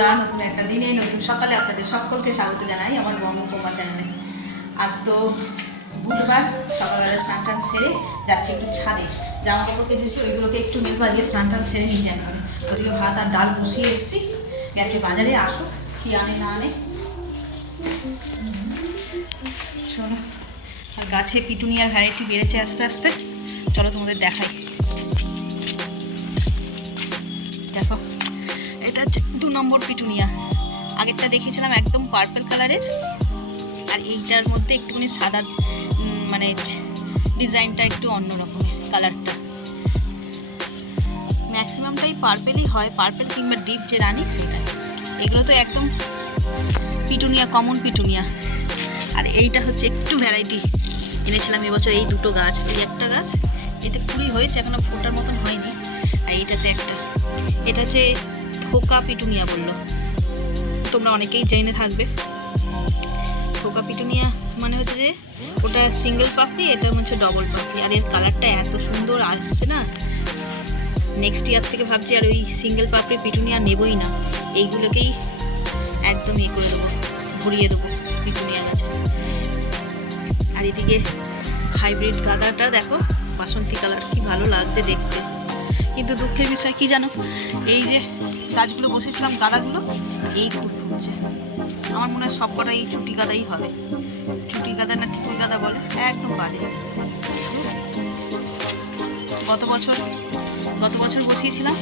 বন্ধুরা, নতুন একটা দিনে নতুন সকালে আপনাদের সকলকে স্বাগত জানাই আমার বঙ্গোপমা চ্যানেলে। আজ তো বুধবার, সকালবেলা স্নান টান সেরে যাচ্ছি একটু ছাদে। জামা কাপড় কেচেছি, ওইগুলোকে একটু মেল বাজিয়ে স্নান টান সেরে নিচে আনবে। ওদিকে ভাত আর ডাল বসিয়ে এসেছি, গেছে বাজারে, আসুক কি আনে না আনে। শোনো, আর গাছে পিটুনিয়ার ভ্যারাইটি বেড়েছে আস্তে আস্তে, চলো তোমাদের দেখাই। দেখো, এটা হচ্ছে 2 নম্বর পিটুনিয়া। আগেরটা দেখিয়েছিলাম একদম পার্পল কালারের, আর এইটার মধ্যে একটুখানি সাদা, মানে ডিজাইনটা একটু অন্য রকমের কালারটা। ম্যাক্সিমামটাই পার্পেলই হয়, পার্পেল কিংবা ডিপ যে রানি সেটা। এগুলো তো একদম পিটুনিয়া, কমন পিটুনিয়া। আর এইটা হচ্ছে একটু ভ্যারাইটি এনেছিলাম এবছর। এই দুটো গাছ, এই একটা গাছ, এতে কুড়ি হয়েছে, এখনো ফোটার মতন হয়নি। আর এইটাতে একটা, এটা হচ্ছে থোকা পিটুনিয়া বললো, তোমরা অনেকেই জেনে থাকবে। থোকা পিটুনিয়া মানে হচ্ছে যে ওটা সিঙ্গেল পাপড়ি, এটা হচ্ছে ডবল পাপড়ি। আর এর কালারটা এত সুন্দর আসছে না, নেক্সট ইয়ার থেকে ভাবছি আর ওই সিঙ্গেল পাপড়ি পিটুনিয়া নেবই না, এইগুলোকেই একদম ইয়ে করে দেবো, ভরিয়ে দেবো পিটুনিয়া গাছে। আর এদিকে হাইব্রিড গাঁদাটা দেখো, বাসন্তী কালার, কি ভালো লাগছে দেখতে। কিন্তু দুঃখের বিষয় কি জানো, এই যে গাছগুলো বসেছিলাম, গাঁদাগুলো এই ফুল ফুটছে। আমার মনে হয় সব কটা এই চুটি গাঁদাই হবে। চুটি গাঁদা না টিকুই গাঁদা বলে, একদম বাজে। গত বছর বসিয়েছিলাম,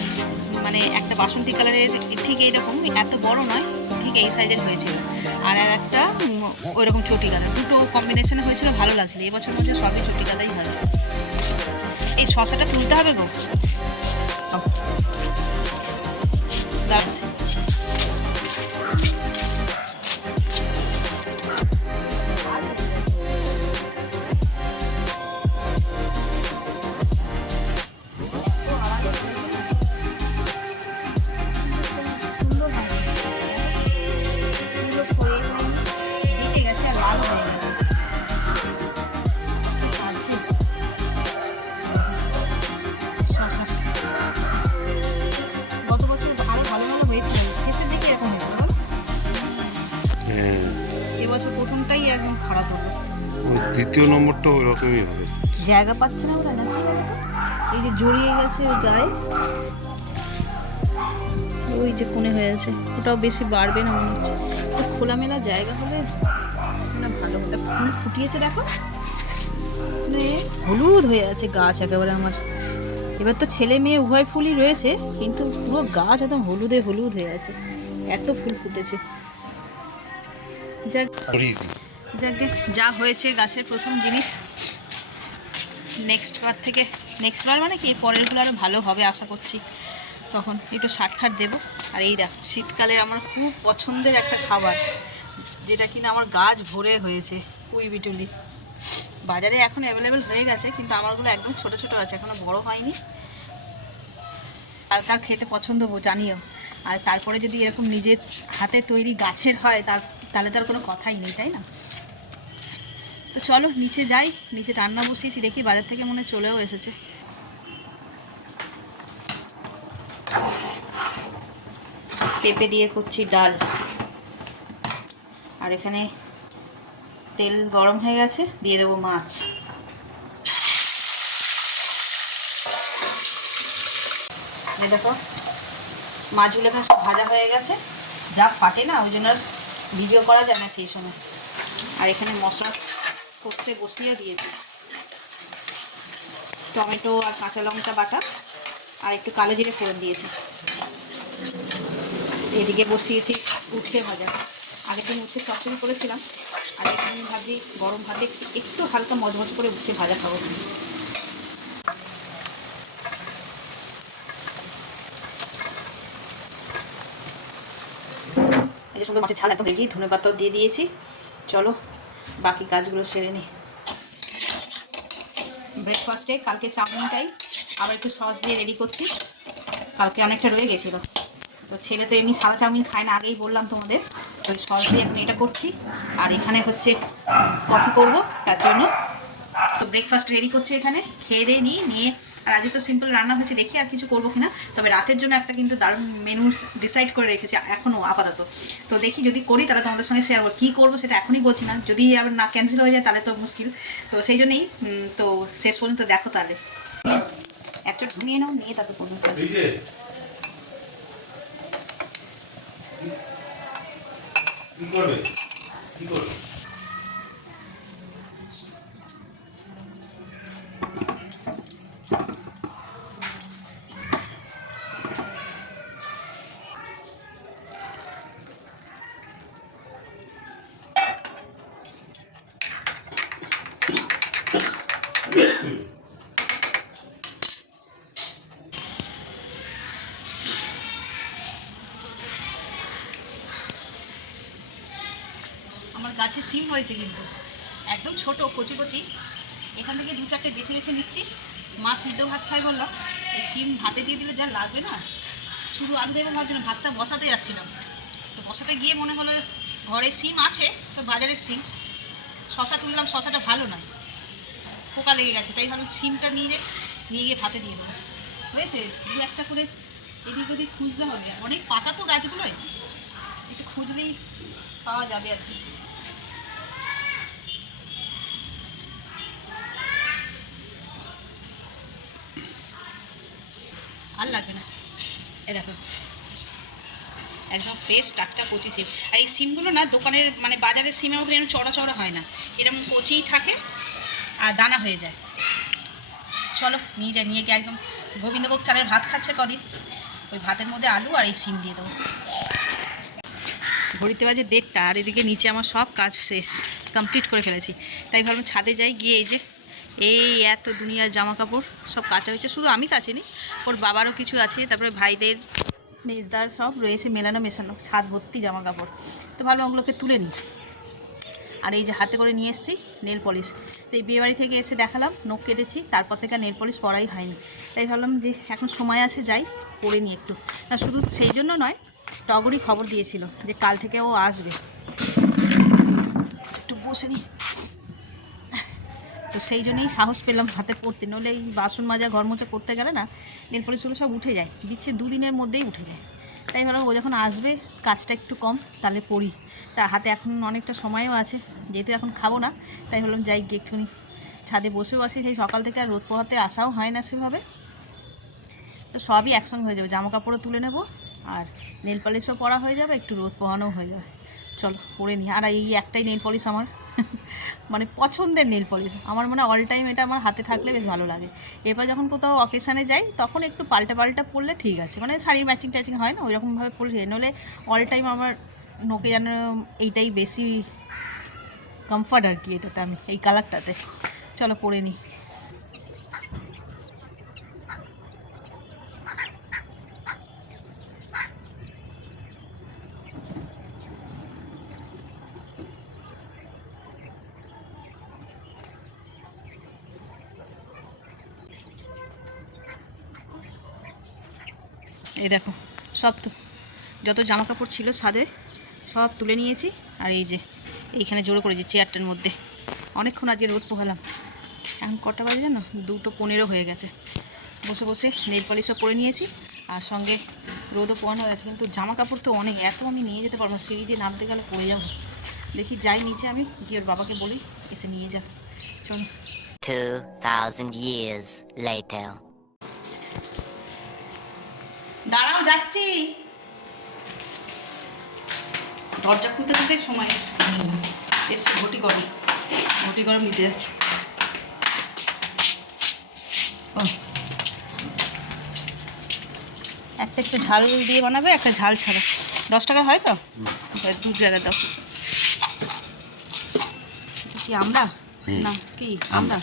মানে একটা বাসন্তী কালারের, ঠিক এইরকম, এত বড় নয়, ঠিক এই সাইজের হয়েছিল। আর একটা ওই রকম চটি গাঁদা, দুটো কম্বিনেশনে হয়েছিল, ভালো লাগছিল। এবছর হচ্ছে সবই চটি গাঁদাই হবে। এই শশাটা তুলতে হবে গো, লাগছে। এবছর প্রথমটাই একদম খারাপ হলো, দ্বিতীয় নম্বরটা ওই রকমই হবে। জায়গা পাচ্ছে না ওরা, না এই যে জড়িয়ে গেছে ওই গায়ে, ওই যে কোণে হয়ে আছে, ওটাও বেশি বাড়বে না মনে হচ্ছে। খোলামেলা জায়গা হলে না ভালো হতো। ফুল ফুটিয়েছে দেখো, মানে হলুদ হয়ে আছে গাছ একেবারে আমার। এবার তো ছেলে মেয়ে উভয় ফুলই রয়েছে, কিন্তু পুরো গাছ একদম হলুদে হলুদ হয়ে আছে, এত ফুল ফুটেছে। যাকে যা হয়েছে গাছের প্রথম জিনিস, নেক্সট বার মানে কি পরেরগুলো আরও ভালো হবে আশা করছি, তখন একটু সার ঠার দেবো। আর এই দেখ, শীতকালের আমার খুব পছন্দের একটা খাবার, যেটা কিনা আমার গাছ ভরে হয়েছে, পুঁই বিটুলি। বাজারে এখন অ্যাভেলেবেল হয়ে গেছে, কিন্তু আমারগুলো একদম ছোটো ছোটো আছে, এখনও বড় হয়নি। আর তার খেতে পছন্দ জানিও। আর তারপরে যদি এরকম নিজের হাতে তৈরি গাছের হয়, তাহলে তার কোনো কথাই নেই, তাই না? তো চলো নিচে যাই, নিচে রান্না বসিয়েছি, দেখি বাজার থেকে মনে চলেও এসেছে। পেঁপে দিয়ে করছি ডাল, আর এখানে তেল গরম হয়ে গেছে, দিয়ে দেবো মাছ। দেখো মাছগুলো এখানে সব ভাজা হয়ে গেছে, যা ফাটে না ওই জন্য আর ভিডিও করা যায় না সেই সময়। আর এখানে মশলা কষতে বসিয়ে দিয়েছি, টমেটো আর কাঁচা লঙ্কা বাটা, আর একটু কালো জিরে ফোড়ন দিয়েছি। এদিকে বসিয়েছি উচ্ছে ভাজা, আগের দিন উচ্ছে চচ্চড়ি করেছিলাম, আর এখানে আমি ভাবছি গরম ভাতে একটু হালকা মজমজ করে উচ্ছে ভাজা খাবো। এই যে সুন্দর মাছের ঝাল একদম রেডি, ধনেপাতাও দিয়ে দিয়েছি। চলো বাকি কাজগুলো সেরে নিই। ব্রেকফাস্টে কালকে চাউমিনটাই আবার একটু সস দিয়ে রেডি করছি, কালকে অনেকটা রয়ে গেছিলো। তো ছেলে তো এমনি সাদা চাউমিন খায় না, আগেই বললাম তোমাদের। তো ওই সস দিয়ে এখন এটা করছি। আর এখানে হচ্ছে কফি করবো, তার জন্য তো ব্রেকফাস্ট রেডি করছে এখানে, খেয়ে দিয়ে নিয়ে আর আজকে তো সিম্পল রান্না হচ্ছে, দেখি আর কিছু করবো কিনা। তবে রাতের জন্য একটা কিন্তু দারুণ মেনু ডিসাইড করে রেখেছি এখনও আপাতত। তো দেখি যদি করি তাহলে তোমাদের সঙ্গে শেয়ার করবো। কী করবো সেটা এখনই বলছি না, যদি আবার না ক্যান্সেল হয়ে যায় তাহলে তো মুশকিল। তো সেই জন্যই তো শেষ পর্যন্ত দেখো তাহলে। একটা নিয়ে নাও, নিয়ে তারপর করবো কাজ। কি করবে কি করবে? আমার গাছে সিম হয়েছে কিন্তু একদম ছোট কচি কচি। এখান থেকে 2-4টে বেছে বেছে নিচ্ছি। মা সিদ্ধ ভাত খাই বললাম, এই সিম ভাতে দিয়ে দিলে যা লাগবে না, শুধু আলু দেবো ভাবছিলাম, ভাতটা বসাতে যাচ্ছিলাম। তো বসাতে গিয়ে মনে হলো ঘরে সিম আছে, তো বাজারের সিম, শশা তুললাম, শশাটা ভালো নয়, পোকা লেগে গেছে, তাই ভাবলাম সিমটা নিয়ে গিয়ে ভাতে দিয়ে দেবো। হয়েছে 2-1টা করে এদিক ওদিক খুঁজতে হবে, অনেক পাতা তো গাছগুলোয়, একটু খুঁজলেই পাওয়া যাবে আর কি। আর লাগবে না, এ দেখো একদম ফ্রেশ টাটকা কচি সিম। আর এই সিমগুলো না দোকানের মানে বাজারের সিমের মতো এরকম চড়া চড়া হয় না, এরকম কচিই থাকে আর দানা হয়ে যায়। চলো নিয়ে যাই, নিয়ে গিয়ে একদম গোবিন্দভোগ চালের ভাত খাচ্ছে কদিন, ওই ভাতের মধ্যে আলু আর এই সিম দিয়ে দেবো। ঘড়িতে বাজে 1:30, আর এদিকে নিচে আমার সব কাজ শেষ, কমপ্লিট করে ফেলেছি। তাই ভাবলাম ছাদে যাই, গিয়ে এই এত দুনিয়ার জামা কাপড় সব কাচা হয়েছে, শুধু আমি কাচিনি, ওর বাবারও কিছু আছে, তারপরে ভাইদের মেজদার সব রয়েছে মেলানো মেশানো, ছাদ ভর্তি জামা কাপড়। তো ভালো ওগুলোকে তুলে নিই। আর এই যে হাতে করে নিয়ে এসেছি নেল পলিশ, সেই বিয়েবাড়ি থেকে এসে দেখালাম নখ কেটেছি, তারপর থেকে নেল পলিশ পরাই হয়নি। তাই ভাবলাম যে এখন সময় আছে যাই পরে নিই একটু। না শুধু সেই জন্য নয়, টগরই খবর দিয়েছিল যে কাল থেকে ও আসবে, একটু বসে নিই, তো সেই জন্যই সাহস পেলাম হাতে পড়তে। নইলে এই বাসন মাজা ঘর মোছা করতে গেলে না নেল পলিশগুলো সব উঠে যায়, বিচ্ছে 2 দিনের মধ্যেই উঠে যায়। তাই ভাবলাম ও যখন আসবে কাজটা একটু কম, তাহলে পড়ি। তার হাতে এখন অনেকটা সময়ও আছে, যেহেতু এখন খাবো না, তাই ভাবলাম যাই গিয়ে একটুখানি ছাদে বসেও আসি। সেই সকাল থেকে আর রোদ পোহাতে আসাও হয় না সেভাবে, তো সবই একসঙ্গে হয়ে যাবে, জামা কাপড়ও তুলে নেব আর নেল পলিশও পরা হয়ে যাবে, একটু রোদ পোহানোও হয়ে যাবে। চলো পরে নিই। আর এই একটাই নেল পলিশ আমার মানে পছন্দের নেল পলিশ, আমার মানে অল টাইম এটা আমার হাতে থাকলে বেশ ভালো লাগে। এরপর যখন কোথাও অকেশানে যাই তখন একটু পাল্টা পরলে ঠিক আছে, মানে শাড়ির ম্যাচিং ট্যাচিং হয় না ওইরকমভাবে পরলে, নইলে অল টাইম আমার নোকে যেন এইটাই বেশি কমফর্ট আর কি, এটাতে আমি এই কালারটাতে। চলো পরে নিই। এই দেখো সব তো যত জামা কাপড় ছিল ছাদে সব তুলে নিয়েছি। আর এই যে এইখানে জোড়ো করেছি চেয়ারটার মধ্যে, অনেকক্ষণ আজকে রোদ পোহালাম। এখন কটা বাজে জানো, 2:15 হয়ে গেছে। বসে বসে নেল পলিশও পরে নিয়েছি আর সঙ্গে রোদও পোহানো হয়ে গেছে। কিন্তু জামা কাপড় তো অনেক, এত আমি নিয়ে যেতে পারবো না, সিঁড়ি দিয়ে নামতে গেলে পড়ে যাবো। দেখি যাই নিচে, আমি গিয়ে ওর বাবাকে বলি এসে নিয়ে যা। চল। 2000 years later. দাঁড়াও যাচ্ছি, দরজা খুলতে খুলতে সময় এসছে। ঘটি গরম নিতে যাচ্ছি। একটা একটু ঝাল দিয়ে বানাবে, একটা ঝাল ছাড়া। 10 টাকা হয় তো, 2 জায়গা দাও। কি আমরা না কি আমরা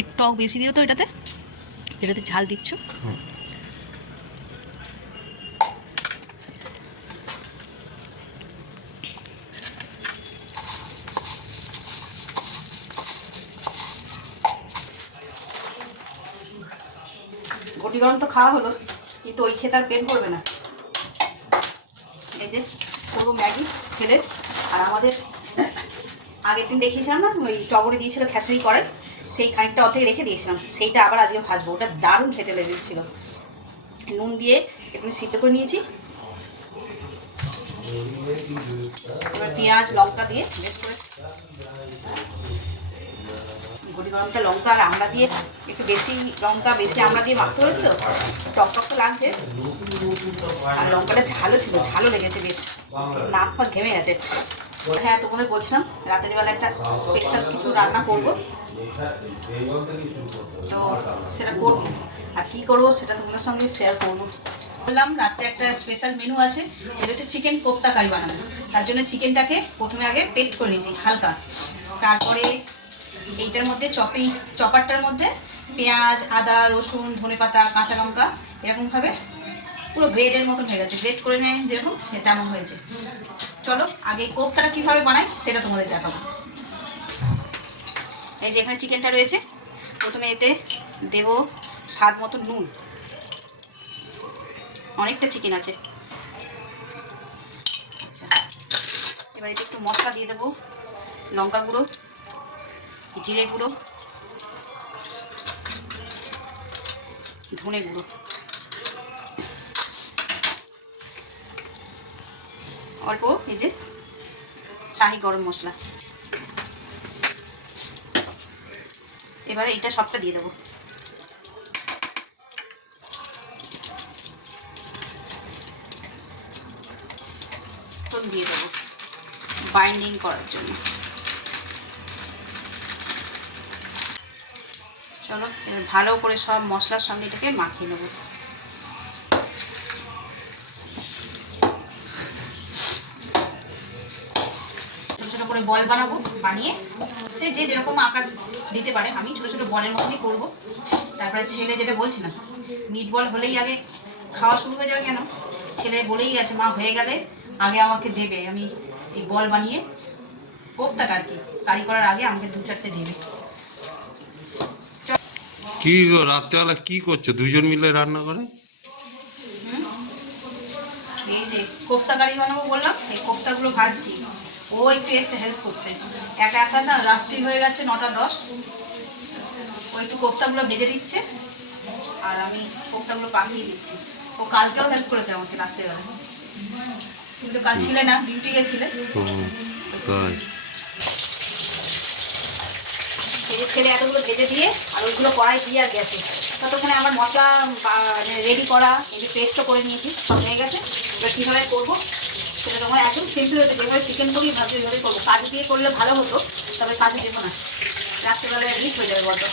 একটু টক বেশি দিও তো এটাতে ঝাল দিচ্ছ। রুটি গরম তো খাওয়া হলো, কিন্তু ওই খেতে আর পেট ভরবে না। এই যে করবো ম্যাগি ছেলের, আর আমাদের আগের দিন দেখিয়েছিলাম না ওই টগরে দিয়েছিল খেসারি করে, সেই খানিকটা অর্ধেক রেখে দিয়েছিলাম, সেইটা আবার আজকে ভাজবো। ওটা দারুণ খেতে লেগেছিলো। নুন দিয়ে একটু সিদ্ধ করে নিয়েছি, এবার পেঁয়াজ লঙ্কা দিয়ে বেশ করে ঘটি গরমটা লঙ্কা আর আমড়া দিয়ে একটু বেশি লঙ্কা বেশি আমড়া দিয়ে মাখতে হয়েছিল, টক টক তো লাগছে। আর লঙ্কাটা ঝালও ছিল, ঝালও লেগেছে বেশ, নাক ফাঁক ঘেমে গেছে। হ্যাঁ, তোমাদের বলছিলাম রাতের বেলা একটা স্পেশাল কিছু রান্না করবো, তো সেটা করবো। আর কী করবো সেটা তোমাদের সঙ্গে শেয়ার করবো। বললাম রাত্রে একটা স্পেশাল মেনু আছে, সেটা হচ্ছে চিকেন কোপ্তা কারি বানাবো। তার জন্য চিকেনটাকে প্রথমে আগে পেস্ট করে নিয়েছি হালকা, তারপরে এইটার মধ্যে চপারটার মধ্যে পেঁয়াজ, আদা, রসুন, ধনেপাতা, কাঁচা লঙ্কা এরকমভাবে পুরো গ্রেডের মতন হয়ে গেছে, গ্রেড করে নেয় যেরকম তেমন হয়েছে। চলো আগে কোপ্তাটা কীভাবে বানাই সেটা তোমাদের দেখাবো। এই যে এখানে চিকেনটা রয়েছে, প্রথমে এতে দেব স্বাদ মতো নুন, অনেকটা চিকেন আছে। আচ্ছা, এবার এতে একটু মশলা দিয়ে দেবো, লঙ্কা গুঁড়ো, জিরে গুঁড়ো, ধনে গুঁড়ো, অল্প এই যে শাহি গরম মশলা। এবারে এইটা সবটা দিয়ে দেবো। দিয়ে দেবো বাইন্ডিং করার জন্য। চলো এবার ভালো করে সব মশলার সঙ্গে এটাকে মাখিয়ে নেবো। ছোটো ছোটো করে বল বানাবো, বানিয়ে সে যে যেরকম আকার দিতে পারে, আমি ছোটো ছোটো বলের মতনই করবো। তারপরে ছেলে যেটা বলছিলাম, মিট বল হলেই আগে খাওয়া শুরু হয়ে যাবে, কেন ছেলে বলেই গেছে মা হয়ে গেলে আগে আমাকে দেবে, আমি এই বল বানিয়ে কোপ্তাটা আর কি কারি করার আগে আমাকে 2-4টে দেবে। কি গো রাত্রেবেলা কি করছো দুজন মিলে রান্না করে? এই যে কোপ্তা কারি বানাবো বললাম, এই কোপ্তাগুলো ভাজছি। ও একটু এসে হেল্প করতে, একা একা না, রাত্রি হয়ে গেছে 9টা 10, ও একটু কোপ্তাগুলো ভেজে দিচ্ছে আর আমি কোপ্তাগুলো পাকিয়ে দিচ্ছি। ও কালকেও হেল্প করেছে আমাকে রাত্রেবেলা, কিন্তু কাল ছিলে না, ডিউটি গেছিলে। ছেলে এতগুলো ভেজে দিয়ে আর ওইগুলো কড়াই দিয়ে আর গেছে, ততক্ষণে আমার মশলা রেডি করা, এই যে পেস্টও করে নিয়েছি, সব হয়ে গেছে। এবার কীভাবে করবো সেটা তখন একদম সিম্পল হতে, যেভাবে চিকেন করি ভাবছি ওইভাবে করবো। কাজু দিয়ে করলে ভালো হতো, তবে কাজু দেবো না, রাত্রেবেলায় রিচ হয়ে যাবে বলতো।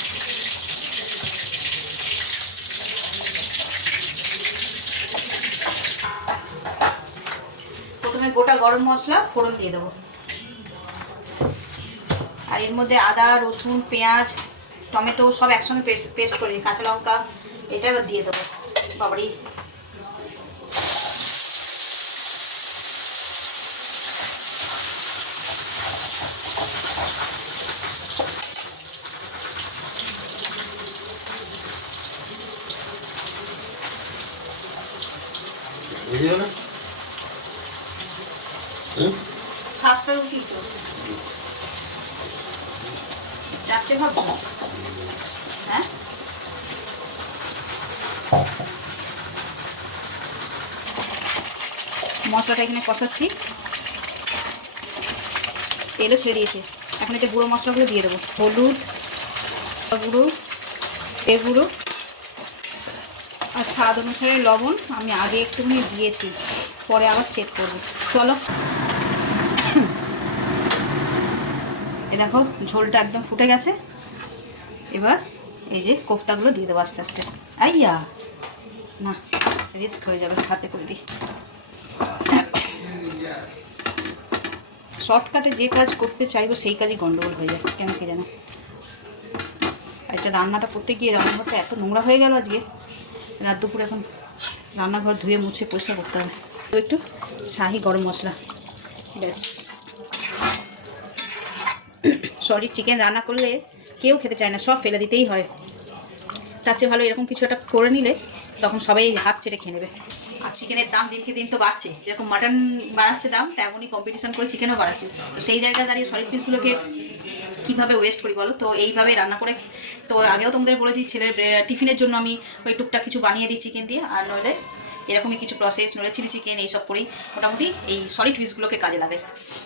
প্রথমে গোটা গরম মশলা ফোড়ন দিয়ে দেবো, আর এর মধ্যে আদা, রসুন, পেঁয়াজ, টমেটো সব একসঙ্গে পেস্ট করে, কাঁচা লঙ্কা এটা এবার দিয়ে দেবো। বাবারি সাতটা রুটি তো 4টে ভাবছো, হ্যাঁ? মশলাটা এখানে কষাচ্ছি, তেলও ছেড়ে দিয়েছে। এখন এতে গুঁড়ো মশলাগুলো দিয়ে দেবো, হলুদ গুঁড়ো, গুঁড়ো আর স্বাদ অনুসারে লবণ। আমি আগে একটুখানি দিয়েছি, পরে আবার চেক করবো। চলো এ দেখো ঝোলটা একদম ফুটে গেছে। এবার এই যে কোপ্তাগুলো দিয়ে দেবো আস্তে আস্তে। আইয়া না, রিস্ক হয়ে যাবে, হাতে করে দিই। শর্টকাটে যে কাজ করতে চাইবো সেই কাজই গন্ডগোল হয়ে যায়, কেন কি জানো। আর এটা রান্নাটা করতে গিয়ে রান্নাঘরটা এত নোংরা হয়ে গেল আজকে, রাত দুপুরে এখন রান্নাঘর ধুয়ে মুছে পরিষ্কার করতে হবে। তো একটু শাহি গরম মশলা, ব্যাস। সলিড চিকেন রান্না করলে কেউ খেতে চায় না, সব ফেলে দিতেই হয়। তার চেয়ে ভালো এরকম কিছু একটা করে নিলে তখন সবাই হাত ছেড়ে খেয়ে নেবে। আর চিকেনের দাম দিনকে দিন তো বাড়ছে, যেরকম মাটন বাড়াচ্ছে দাম তেমনই কম্পিটিশন করে চিকেনও বাড়াচ্ছে। তো সেই জায়গায় দাঁড়িয়ে সলিড পিসগুলোকে কীভাবে ওয়েস্ট করি বলো, তো এইভাবেই রান্না করে। তো আগেও তোমাদের বলেছি ছেলের টিফিনের জন্য আমি ওই টুকটাক কিছু বানিয়ে দিই চিকেন দিয়ে, আর নইলে এরকমই কিছু প্রসেস, নইলে চিলি চিকেন এইসব করেই মোটামুটি এই সলিড পিসগুলোকে কাজে লাগে।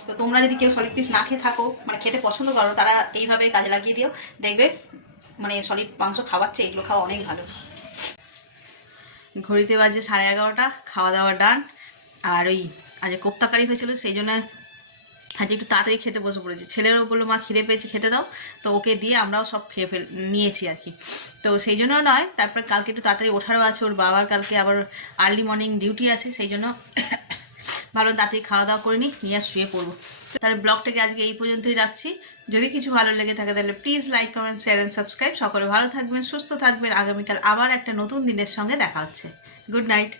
তো তোমরা যদি কেউ সলিড পিস না খেয়ে থাকো, মানে খেতে পছন্দ করো, তারা এইভাবে কাজে লাগিয়ে দিও, দেখবে মানে সলিড মাংস খাওয়াচ্ছে, এগুলো খাওয়া অনেক ভালো। ঘড়িতে বাজে 11:30, খাওয়া দাওয়া ডান। আর ওই আজ কোপ্তা কারি হয়েছিল, সেই জন্য আজ একটু তাড়াতাড়ি খেতে বসে পড়েছি। ছেলেরও বললো মা খিদে পেয়েছি, খেতে দাও, তো ওকে দিয়ে আমরাও সব খেয়ে নিয়েছি আর কি। তো সেই জন্য নয়, তারপর কালকে একটু তাড়াতাড়ি ওঠারও আছে, ওর বাবার কালকে আবার আর্লি মর্নিং ডিউটি আছে, সেই জন্য ভালো তাড়াতাড়ি খাওয়া দাওয়া করে নিয়ে আর শুয়ে পড়বো। তাহলে ব্লগটাকে আজকে এই পর্যন্তই রাখছি। যদি কিছু ভালো লেগে থাকে তাহলে please like, comment, share and subscribe. সকলে ভালো থাকবেন, সুস্থ থাকবেন। আগামীকাল আবার একটা নতুন দিনের সঙ্গে দেখা হচ্ছে। Good night.